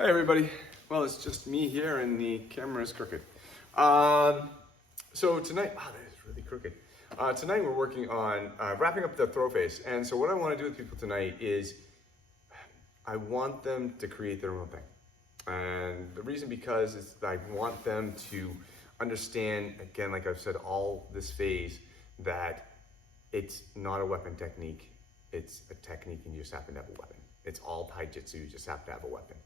Hey everybody. Well, it's just me here and the camera is crooked. So tonight, wow, that is really crooked. Tonight we're working on wrapping up the throw face. And so what I want to do with people tonight is I want them to create their own thing. And the reason because is I want them to understand, again, like I've said all this phase, that it's not a weapon technique. It's a technique and you just happen to have a weapon. It's all taijutsu, you just have to have a weapon.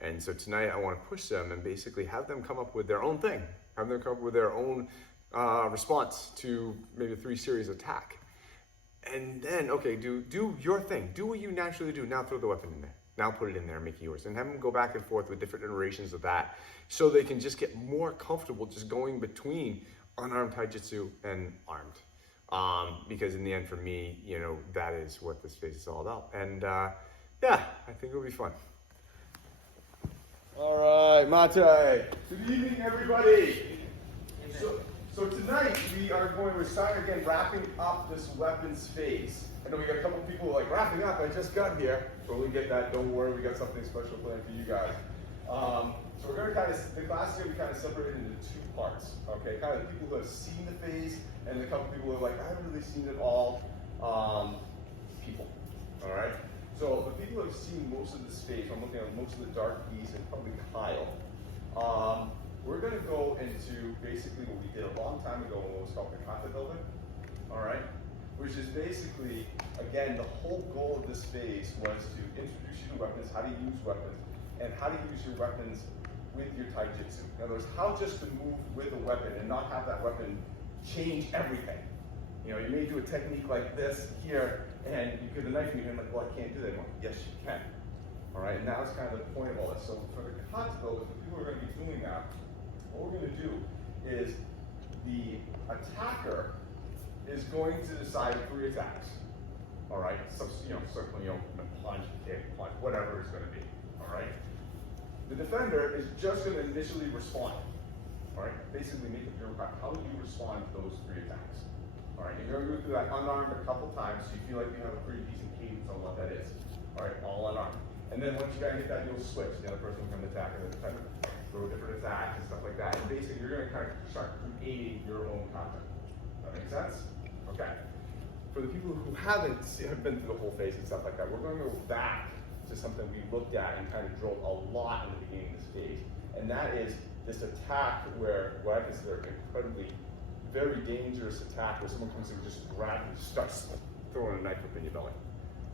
And so tonight I want to push them and basically have them come up with their own thing. Have them come up with their own response to maybe a 3-series attack. And then, okay, do your thing. Do what you naturally do. Now throw the weapon in there. Now put it in there and make it yours. And have them go back and forth with different iterations of that so they can just get more comfortable just going between unarmed taijutsu and armed. Because in the end, for me, you know, that is what this phase is all about. And yeah, I think it'll be fun. All right, Mate. Good evening, everybody. So tonight we are going to start again wrapping up this weapons phase. I know we got a couple people like wrapping up. I just got here, but we get that. Don't worry, we got something special planned for you guys. So we're going to the class is going to be kind of separated into 2 parts. Okay, kind of the people who have seen the phase, and a couple people who are like, I haven't really seen it all. People. All right. So the people who have seen most of this phase, I'm looking at most of the dark B's and probably Kyle. We're going to go into basically what we did a long time ago in what was called the kata building. All right, which is basically, again, the whole goal of this phase was to introduce you to weapons, how to use weapons, and how to use your weapons with your taijutsu. In other words, how just to move with a weapon and not have that weapon change everything. You know, you may do a technique like this here, and you get a knife in your hand, like, well, I can't do that anymore. Yes, you can. All right, and that was kind of the point of all this. So for the kata building, the people who are going to be doing that, what we're going to do is the attacker is going to decide 3 attacks. All right, so, circling, punch, kick, punch, whatever it's going to be. All right. The defender is just going to initially respond. All right, basically make a pure cut. How do you respond to those 3 attacks? All right, you're going to go through that unarmed a couple times, so you feel like you have a pretty decent cadence on what that is. All right, all unarmed. And then once you guys get that, you'll switch. The other person will come attack and the defender throw different attacks and stuff like that. And basically, you're going to kind of start creating your own content. That makes sense? Okay. For the people who haven't been through the whole phase and stuff like that, we're going to go back to something we looked at and kind of drilled a lot in the beginning of this phase. And that is this attack where what I consider incredibly very dangerous attack where someone comes in and just grabs and starts throwing a knife up in your belly.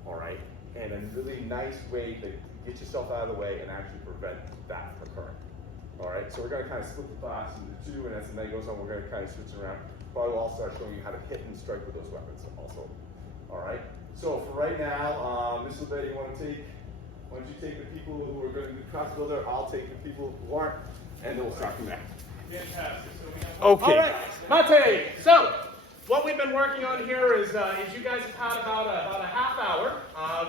All right? And a really nice way to get yourself out of the way and actually prevent that from occurring. All right, so we're going to kind of split the class into 2, and as the night goes on, we're going to kind of switch around. Probably we'll also start showing you how to hit and strike with those weapons also. All right, so for right now, Ms. LeBet, why don't you take the people who are going to do class builder, I'll take the people who aren't, and then we'll start from there. Fantastic. Okay. All right, Mate. So, what we've been working on here is you guys have had about a half hour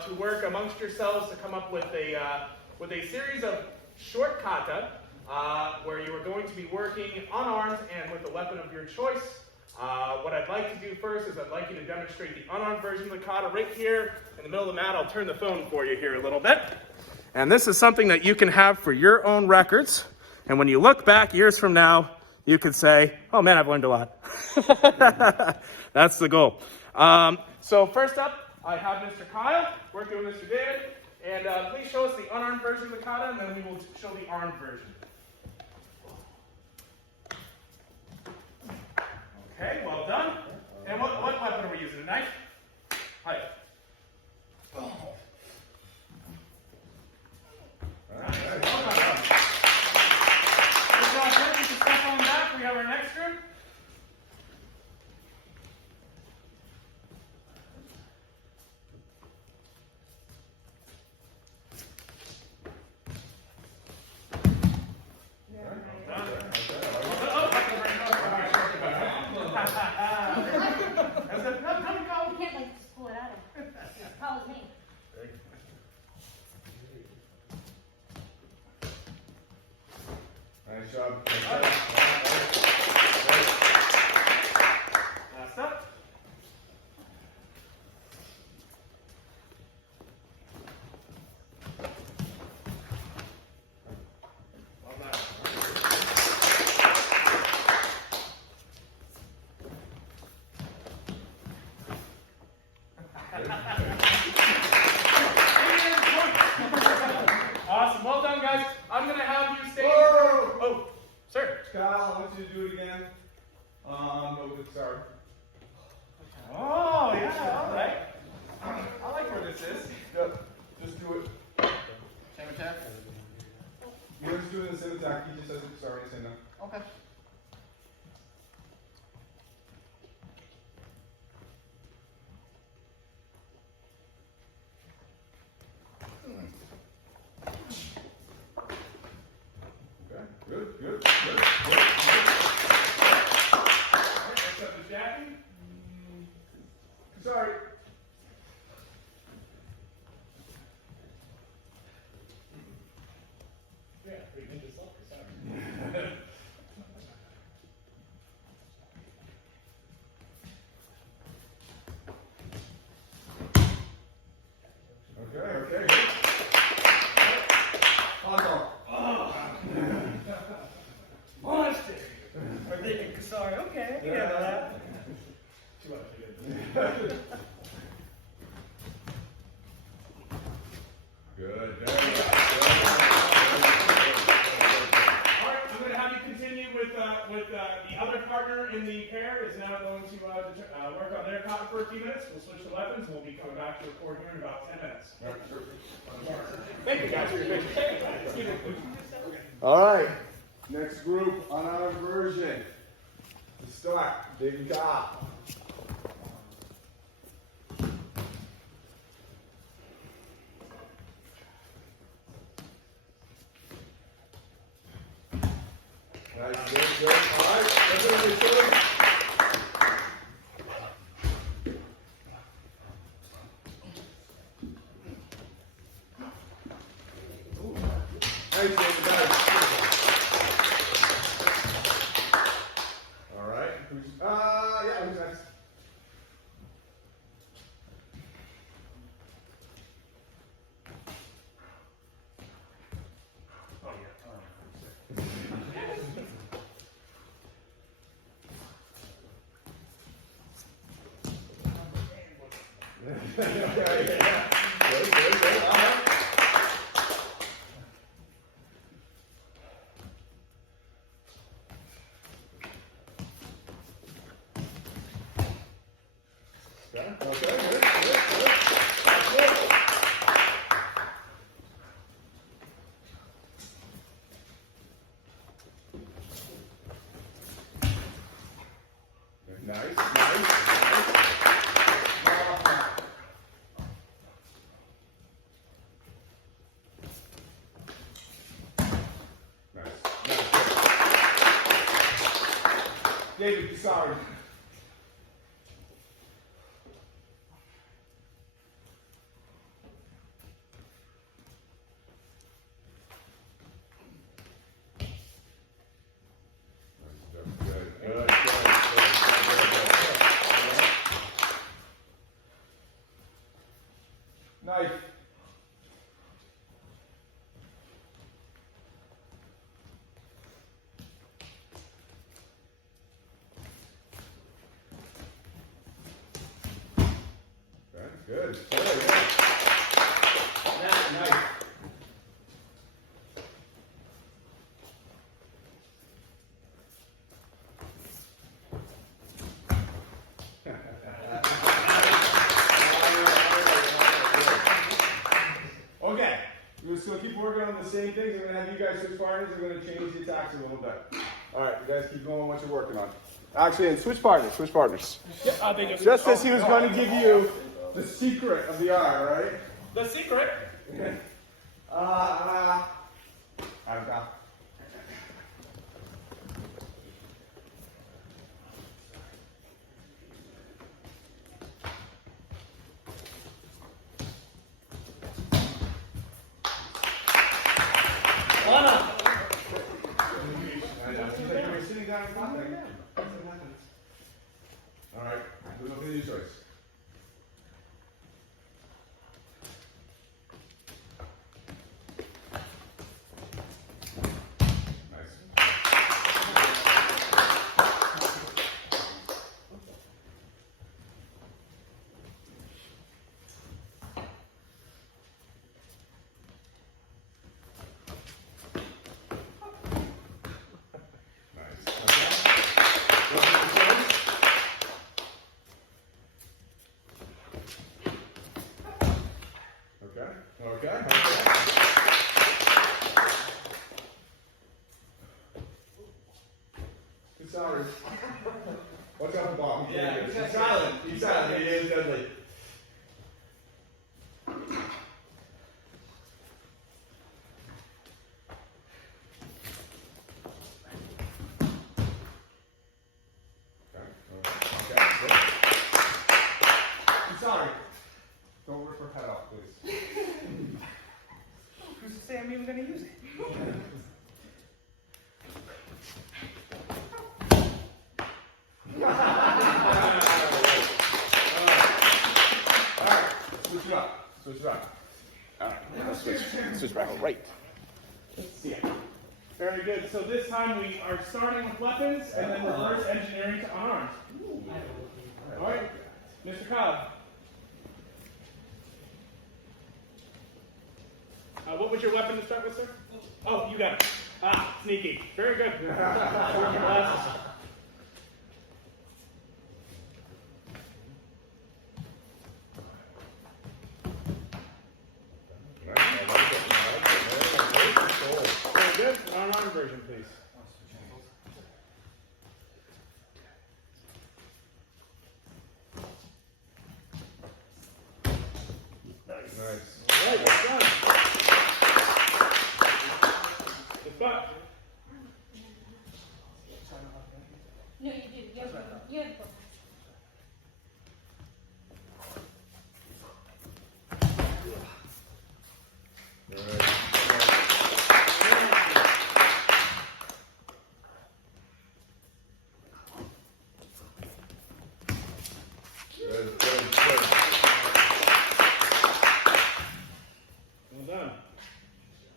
to work amongst yourselves to come up with a series of short kata where you are going to be working unarmed and with a weapon of your choice. What I'd like to do first is I'd like you to demonstrate the unarmed version of the kata right here in the middle of the mat. I'll turn the phone for you here a little bit. And this is something that you can have for your own records. And when you look back years from now, you could say, oh man, I've learned a lot. That's the goal. So first up, I have Mr. Kyle working with Mr. David. And please show us the unarmed version of the kata, and then we will show the armed version. Okay, well done. And what weapon are we using? A knife? Hi. Oh. All right. Good job, Kurt. You can step on back. We have our next group. Nice job. Last up. Awesome. Well done, guys. I'm going to have you stay. Whoa! Oh, sir. Kyle, I want you to do it again. Go with sorry. Oh, yeah. All right. I like where this is. Yep. Just do it. Same attack? You're just doing the same attack. He just says sorry, say no. Okay. Okay. Good. Good. Next up is Jackie. Sorry. Yeah, we can just look. Sorry. Okay. Good. Awesome. Monster! Or thinking Kasari, okay, I can handle that. Too much. Good. All right, I'm going to have you continue with the other partner in the pair is now going to work on their cotton for a few minutes. We'll switch to weapons and we'll be coming back to record here in about 10 minutes. Thank you guys for your patience. All right. Next group on our version. The start. Big top. Nice. Good. All right. Let's do it. Nice, David. All right. Who's next? Oh, yeah. Okay. Good. All right. Okay, good. That's it. Nice. David, sorry. Good. Knife. Okay, good. Knife. Okay, we're just gonna keep working on the same things. I'm gonna have you guys switch partners. I'm gonna change the attacks a little bit. All right, you guys keep going what you're working on. Actually, and switch partners. Just as he was going to give you the secret of the art, right? The secret. I don't know. Lana! You're sitting down and talking. All right, look at your choice. Okay. Good sorry. Watch out for Bob. Yeah, He's silent. He's silent. He is deadly. Okay. Good. I'm sorry. Don't rip her head off, please. Who's to say I'm even going to use it? Alright, switch it up. Switch it up. Alright, now switch back. Right. Yeah. Very good. So this time we are starting with weapons and then reverse engineering to unarmed. All right, Mr. Cobb. What was your weapon to start with, sir? Oh, you got it. Ah, sneaky. Very good. Your glasses. Very good. An unarmed version, please. Nice. All right, that's done. It's back. No, you did. You have to go. Good.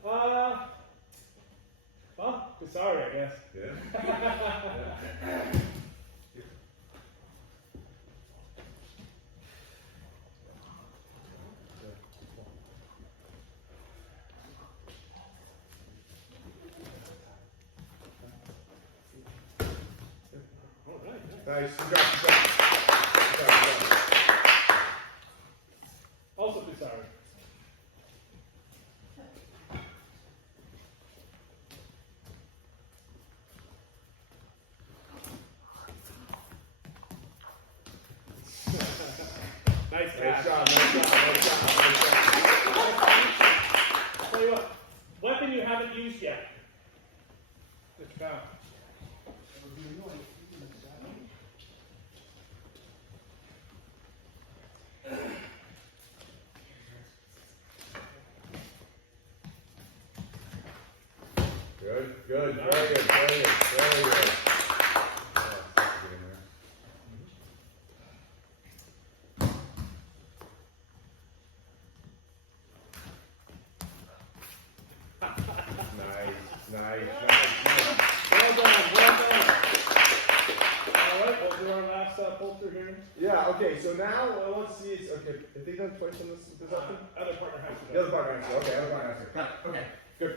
Well done. Well, sorry, I guess. Yeah. All right. Nice. Good job. Also, sorry. Nice Nice catch. job. Tell you what, weapon you haven't used yet. Mr. Cobb. Good. Very good. Nice. Well done. All right, we'll do our last pull through here. Yeah, okay, so now let's see. Okay, have they done twice on this option? Other partner has to The go. other partner answer. Okay, other partner answer. Got it. Okay, good.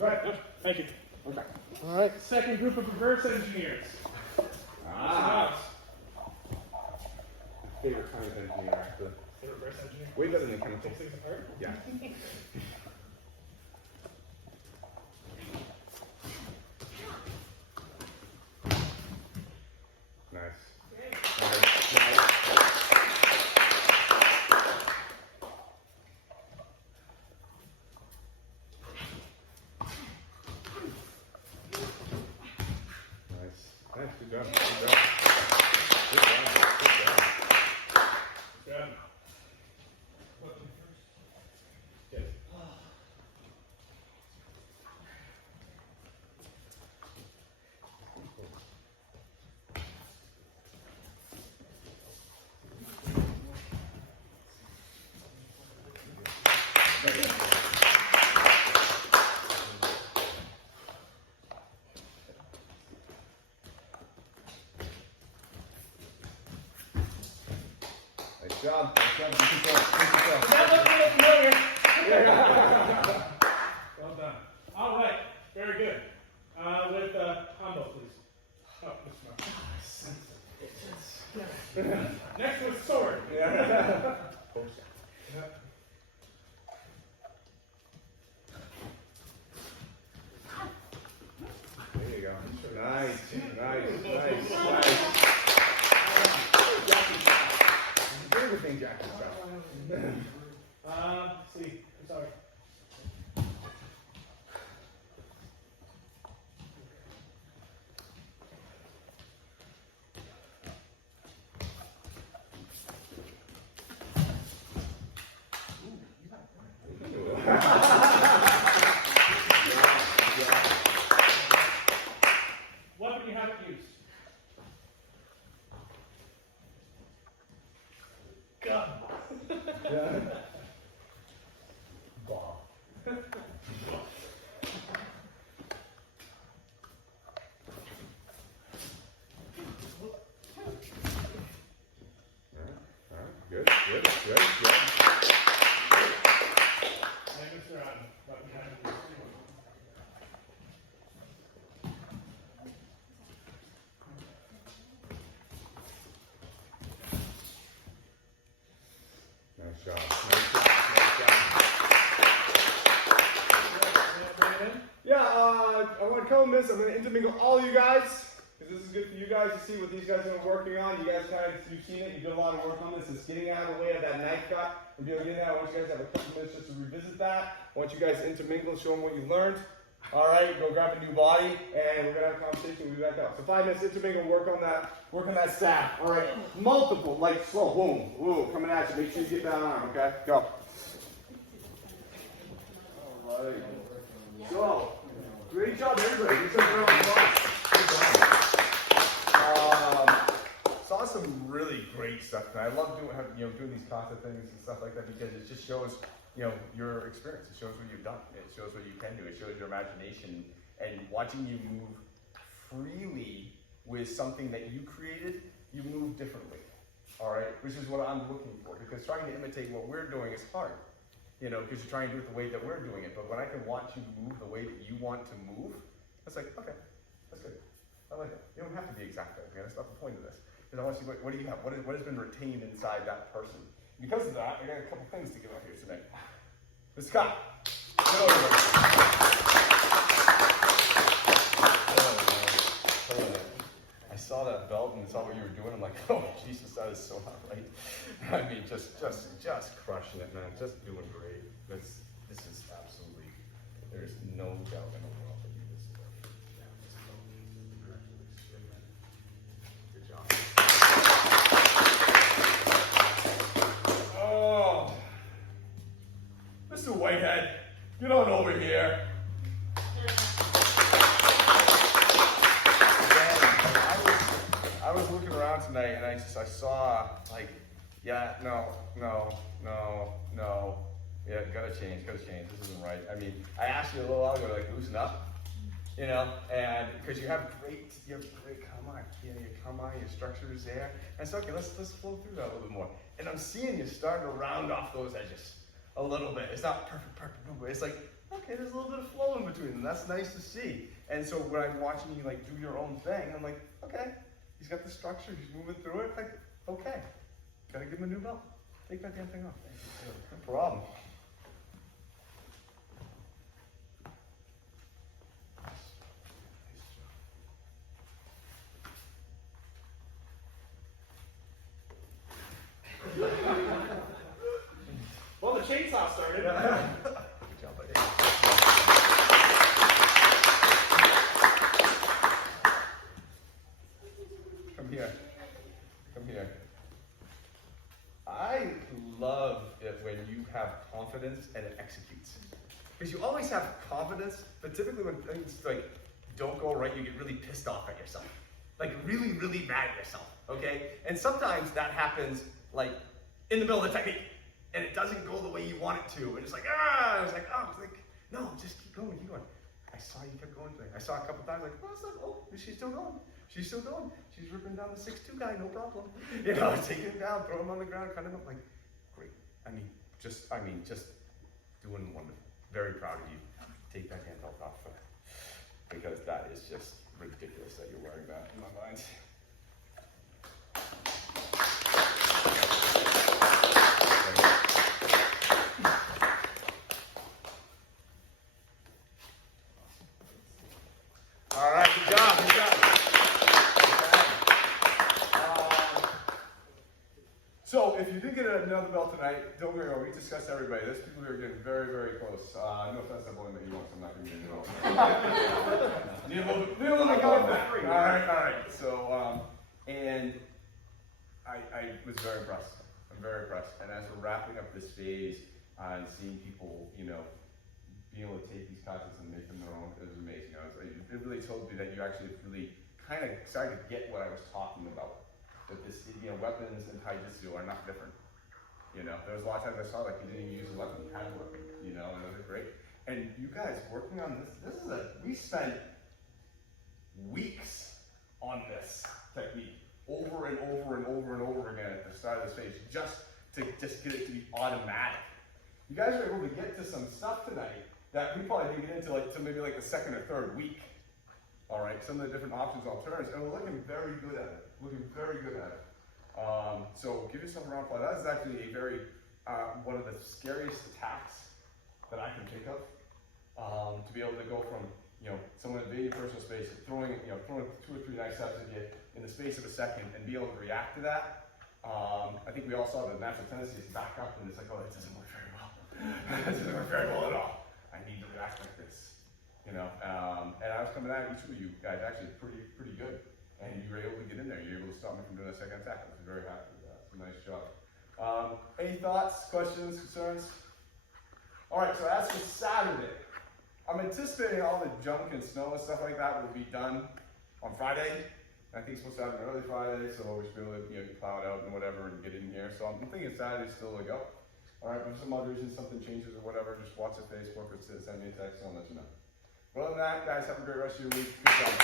Right. Good. Thank you. Okay. All right, second group of reverse engineers. Ah. Favorite kind of engineer, actually. The reverse engineer. Way better than chemical. Takes things apart. Yeah. Nice. Good job. Good. Yes. Nice job. Keep going. That looks a little familiar. Well done. All right. Very good. With combo, please. Oh, this one. Next with sword. Nice. Everything Jackie's done. Let's see. I'm sorry. Weapon you haven't used. Gun. Yeah. Bomb. Good. Making sure I'm weapon you haven't used. Nice job. Yeah, I want to come this. I'm going to intermingle all you guys because this is good for you guys to see what these guys have been working on. You guys you've seen it. You did a lot of work on this. It's getting out of the way of that knife cut. And be able to get that. I want you guys to have a couple minutes just to revisit that. I want you guys to intermingle, show them what you learned. All right, go grab a new body, and we're gonna have a conversation. We'll be back out. So 5 minutes intermingle. Work on that staff. All right, multiple, like slow, boom, boom, coming at you. Make sure you get that arm. Okay, go. All right. So, great job, everybody. Give some round of applause. Saw some really great stuff, and I love doing these kata things and stuff like that because it just shows your experience. It shows what you've done. It shows what you can do. It shows your imagination, and watching you move freely with something that you created, you move differently. All right, which is what I'm looking for because trying to imitate what we're doing is hard. Because you're trying to do it the way that we're doing it. But when I can watch you move the way that you want to move, it's like, okay, that's good. I like it. You don't have to be exact, okay? That's not the point of this. Because I want to see what do you have? What has been retained inside that person? Because of that, I got a couple things to give out here today. Let's go. I saw that belt and saw what you were doing. I'm like, oh Jesus, that is so hot, right? I mean, just crushing it, man. Just doing great. This is absolutely. There's no doubt in the world that you this is good job. Oh, Mr. Whitehead, get on over here. I was looking around tonight and I saw like, yeah, no. Yeah, gotta change. This isn't right. I mean, I asked you a little while ago, like, loosen up, and because you have great come on, your structure is there. And it's okay, let's flow through that a little bit more. And I'm seeing you starting to round off those edges a little bit. It's not perfect, but it's like, okay, there's a little bit of flow in between them. That's nice to see. And so when I'm watching you like do your own thing, I'm like, okay, he's got the structure, he's moving through it. Like, okay, gotta give him a new belt. Take that damn thing off. No problem. Well, the chainsaw started. Good job, buddy. Come here. I love it when you have confidence and it executes. Because you always have confidence, but typically when things like don't go right, you get really pissed off at yourself. Like really, really mad at yourself, okay? And sometimes that happens like in the middle of the technique. And it doesn't go the way you want it to. And it's like, no, just keep going. I saw you kept going today. I saw a couple times like, she's still going. She's ripping down the 6'2" guy, no problem. Taking him down, throw him on the ground, cut him up. Like, great. Just doing wonderful. Very proud of you. Take that hand belt off because that is just ridiculous that you're wearing that in my mind. All right, good job. on the belt tonight. Don't worry, we discussed everybody. There's people who are getting very, very close. No offense to everyone that you want, so I'm not going to get into it. Need a little bit more back. All right. So, and I was very impressed. I'm very impressed. And as we're wrapping up this phase and seeing people, you know, being able to take these concepts and make them their own, it was amazing. It really told me that you actually really kind of started to get what I was talking about. That this, you know, weapons and taijutsu are not different. You know, there was a lot of times I saw like you didn't even use a weapon, you had a weapon, you know, and those are great. And you guys working on this is we spent weeks on this technique over and over and over and over again at the start of this phase, just to get it to be automatic. You guys were able to get to some stuff tonight that we probably didn't get into like to maybe like the second or third week. All right, some of the different options, alternatives, and we're looking very good at it. So give yourself a round of applause. That is actually a very, one of the scariest attacks that I can think of. To be able to go from, you know, someone invading personal space, throwing 2 or 3 knife steps at you in the space of a second and be able to react to that. I think we all saw the natural tendency to back up and it's like, oh, it doesn't work very well. It doesn't work very well at all. I need to react like this. You know, and I was coming at each of you guys actually pretty good. And you were able to get in there. You were able to stop me from doing that second attack. I was very happy with that. It's a nice job. Any thoughts, questions, concerns? All right, so as for Saturday, I'm anticipating all the junk and snow and stuff like that will be done on Friday. I think it's supposed to happen early Friday, so we should be able to, you know, plow it out and whatever and get in here. So I'm thinking Saturday's still a go. All right, but for some odd reason something changes or whatever, just watch the Facebook or send me a text and I'll let you know. But other than that, guys, have a great rest of your week. Good job.